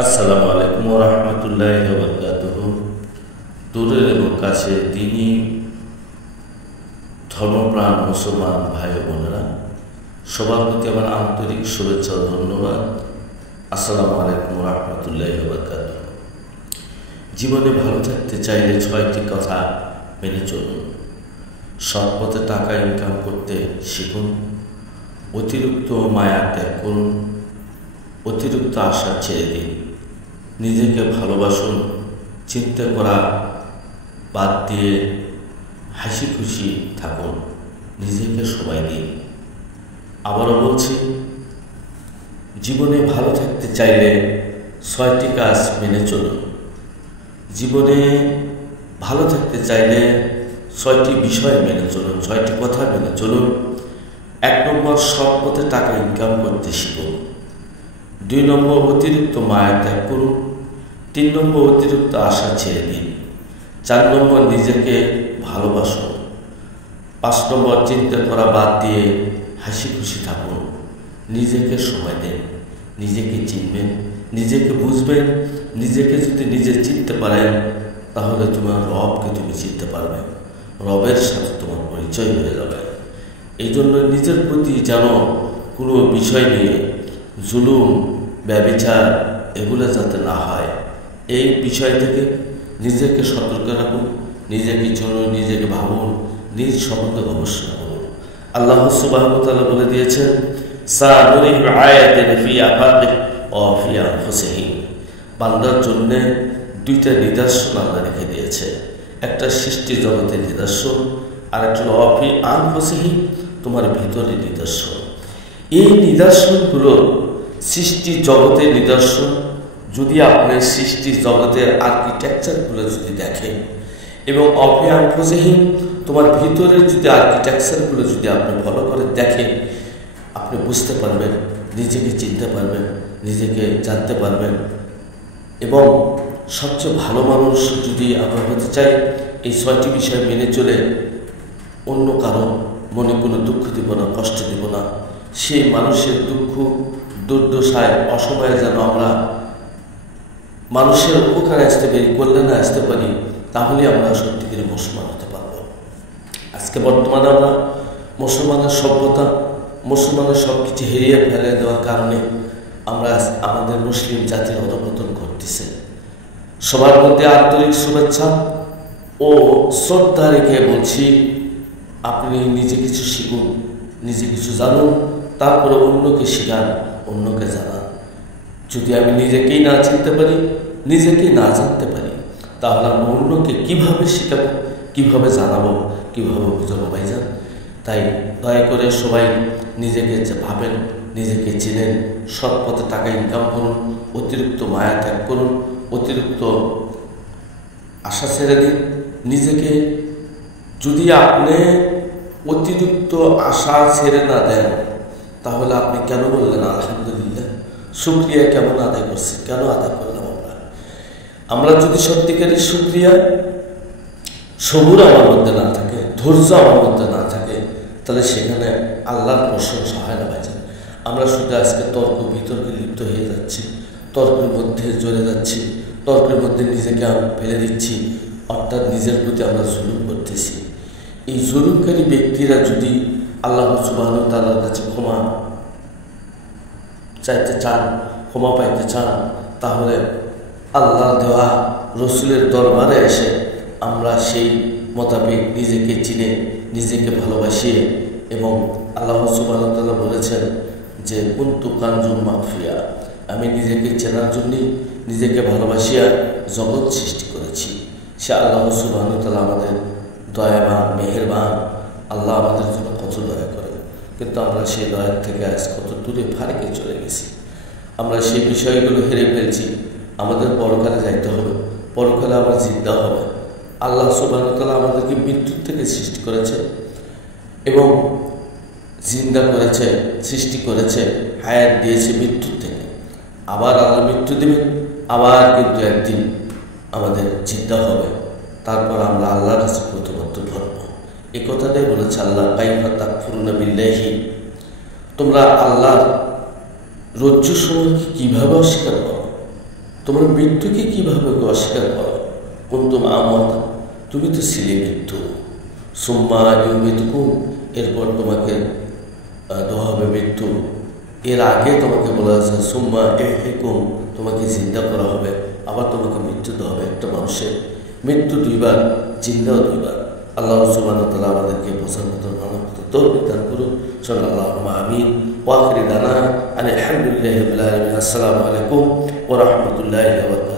আসসালামু আলাইকুম ওয়া রাহমাতুল্লাহি ওয়া বারাকাতুহু। দূরের এবং কাছে দিনী ধর্মপ্রাণ মুসলমান ভাই ও বোনেরা, সবার প্রতি আমার আন্তরিক শুভেচ্ছা ও ধন্যবাদ। আসসালামু আলাইকুম ওয়া রাহমাতুল্লাহি ওয়া বারাকাতুহু। জীবনে ভালো থাকতে চাইলে 6টি কথা মেনে চলুন। সৎ পথে টাকা ইনকাম করতে শিখুন। অতিরিক্ত মায়া ত্যাগ করুন। অতিরিক্ত আশা ছেড়ে দিন। নিজেকে ভালোবাসুন। চিন্তা করা বাদ দিয়ে হাসি খুশি থাকুন। নিজেকে সময় দিন। আবারও বলছি, জীবনে ভালো থাকতে চাইলে 6টি কাজ মেনে চলুন। জীবনে ভালো থাকতে চাইলে 6টি বিষয় মেনে চলুন, 6টি কথা মেনে চলুন। 1 নম্বর, সৎ পথে টাকা ইনকাম করতে শিখুন। 2 নম্বর, অতিরিক্ত মায়া ত্যাগ করুন। 3 নম্বর, অতিরিক্ত আশা ছেড়ে দিন। 4 নম্বর, নিজেকে ভালোবাসুন। 5 নম্বর, চিন্তা করা বাদ দিয়ে হাসি খুশি থাকুন। নিজেকে সময় দেন। নিজেকে চিনবেন, নিজেকে বুঝবেন। নিজেকে যদি নিজে চিনতে পারেন, তাহলে তোমার রবকে তুমি চিনতে পারবে। রবের সাথে তোমার পরিচয় হয়ে যাবে। এই জন্য নিজের প্রতি যেন কোনো বিষয় নিয়ে জুলুম, ব্যভিচার এগুলো যাতে না হয়, এই বিষয় থেকে নিজেকে সতর্ক রাখুন। নিজেকে চলুন, নিজেকে ভাবুন, নিজ সম্বন্ধে গবেষণা করুন। আল্লাহ সুবহানাহু ওয়া তাআলা বলে দিয়েছেন, সানুরিহিম আয়াতিনা ফি আফাকিহি ওয়া ফি আনফুসিহিম। বান্দার জন্য 2টা নিদর্শন আল্লাহ রেখে দিয়েছে। একটা সৃষ্টি জগতের নিদর্শন, আর একটা হলো ফি আনফুসিহিম, তোমার ভিতরে নিদর্শন। এই নিদর্শনগুলো সৃষ্টি জগতের নিদর্শন। যদি আপনি সৃষ্টি জগতের আর্কিটেকচারগুলো যদি দেখেন এবং অফিয়ানফুসিহিম, তোমার ভিতরের যদি আর্কিটেকচারগুলো যদি আপনি ফলো করে দেখেন, আপনি বুঝতে পারবেন, নিজেকে চিনতে পারবেন, নিজেকে জানতে পারবেন। এবং সবচেয়ে ভালো মানুষ যদি আমরা হতে চাই, এই 6টি বিষয় মেনে চলে অন্য কারো মনে কোনো দুঃখ দিব না, কষ্ট দিব না। সেই মানুষের দুঃখ দুর্দশায় অসময়ে যেন আমরা মানুষের উপকারে আসতে পারি, কল্যাণে আসতে পারি, তাহলে আমরা সত্যিকারের মুসলমান হতে পারব। আজকে বর্তমানে আমরা মুসলমানের সভ্যতা, মুসলমানের সব কিছু হেরিয়ে ফেলে দেওয়ার কারণে আমরা আমাদের মুসলিম জাতির অধঃপতন ঘটতেছে। সবার মধ্যে আন্তরিক শুভেচ্ছা ও শ্রদ্ধা রেখে বলছি, আপনি নিজে কিছু শিখুন, নিজে কিছু জানুন, তারপরে অন্যকে শেখান, অন্যকে জানান। যদি আমি নিজেকেই না চিনতে পারি, নিজেকেই না জানতে পারি, তাহলে আমি অন্যকে কীভাবে শেখাবো, কীভাবে জানাবো, কীভাবে বুঝাবো ভাইজান? তাই দয়া করে সবাই নিজেকে যে ভাবেন, নিজেকে চিনেন, সৎ পথে টাকা ইনকাম করুন, অতিরিক্ত মায়া ত্যাগ করুন, অতিরিক্ত আশা ছেড়ে দিন। নিজেকে যদি আপনি অতিরিক্ত আশা ছেড়ে না দেন, তাহলে আপনি কেন বললেন আলহামদুলিল্লাহ, শুকরিয়া কেমন আদায় করছি, কেন আদায় করলাম? আমরা যদি সত্যিকারের শুকরিয়া, সবুর আমার মধ্যে না থাকে, ধৈর্য আমার মধ্যে না থাকে, তাহলে সেখানে আল্লাহর প্রশংসা হয় না ভাইজান। আমরা শুধু আজকে তর্ক বিতর্কে লিপ্ত হয়ে যাচ্ছি, তর্কের মধ্যে জ্বলে যাচ্ছি, তর্কের মধ্যে নিজেকে ফেলে দিচ্ছি, অর্থাৎ নিজের প্রতি আমরা জুলুম করতেছি। এই জুলুমকারী ব্যক্তিরা যদি আল্লাহ সুবহানাহু ওয়া তাআলার কাছে ক্ষমা চাইতে চান, ক্ষমা পাইতে চান, তাহলে আল্লাহ দেওয়া রসুলের দরবারে এসে আমরা সেই মোতাবেক নিজেকে চিনে, নিজেকে ভালোবাসিয়ে, এবং আল্লাহ সুবহানাহু ওয়া তাআলা বলেছেন যে কুনতু কানজুম মাখফিয়া, আমি নিজেকে চেনার জন্যই, নিজেকে ভালোবাসিয়া জগৎ সৃষ্টি করেছি। সে আল্লাহ সুবহানাহু ওয়া তাআলা আমাদের দয়াবান, মেহেরবান। আল্লাহ আমাদের জন্য কত দয়া করে, কিন্তু আমরা সেই দয়ার থেকে আজ কত দূরে ফারেকে চলে গেছি। আমরা সেই বিষয়গুলো হেরে ফেলছি। আমাদের পরকালে যাইতে হবে, পরকালে আবার জিন্দা হবে। আল্লাহ সুবহানাহু ওয়া তাআলা আমাদেরকে মৃত্যুর থেকে সৃষ্টি করেছে এবং জিন্দা করেছে, সৃষ্টি করেছে, হায়াত দিয়েছে মৃত্যুর থেকে। আবার আল্লাহ মৃত্যু দেবেন, আবার কিন্তু একদিন আমাদের জিন্দা হবে। তারপর আমরা আল্লাহর কাছে প্রতিবদ্ধ ধরব। এই কথাটাই বলেছে আল্লাহ, কাইফা তাকফুরুনা বিল্লাহি, তোমরা আল্লাহর রজ্জু সমূহকে কীভাবে অস্বীকার করো? তোমরা মৃত্যুকে কীভাবে অস্বীকার করো? কুনতুম আমাতা, তুমি তো ছিলে মৃত্যু। সুম্মা ইউমিতুকুম, এরপর তোমাকে দেওয়া হবে মৃত্যু। এর আগে তোমাকে বলা হয়েছে সুম্মা ইহইকুম, তোমাকে জিন্দা করা হবে, আবার তোমাকে মৃত্যু দেওয়া হবে। একটা মানুষের মৃত্যু দুইবার, জিন্দাও দুইবার। আল্লাহ সুবহানাহু ওয়া তাআলা আমাদেরকে বোঝার মতো মানবত তৌফিক দান করুন। সাল্লাল্লাহু আমিন। ওয়া আখিরি দানা আলহামদুলিল্লাহি রাব্বিল আলামিন। আসসালামু আলাইকুম ওয়া রাহমাতুল্লাহি ওয়া বারাকাতুহু।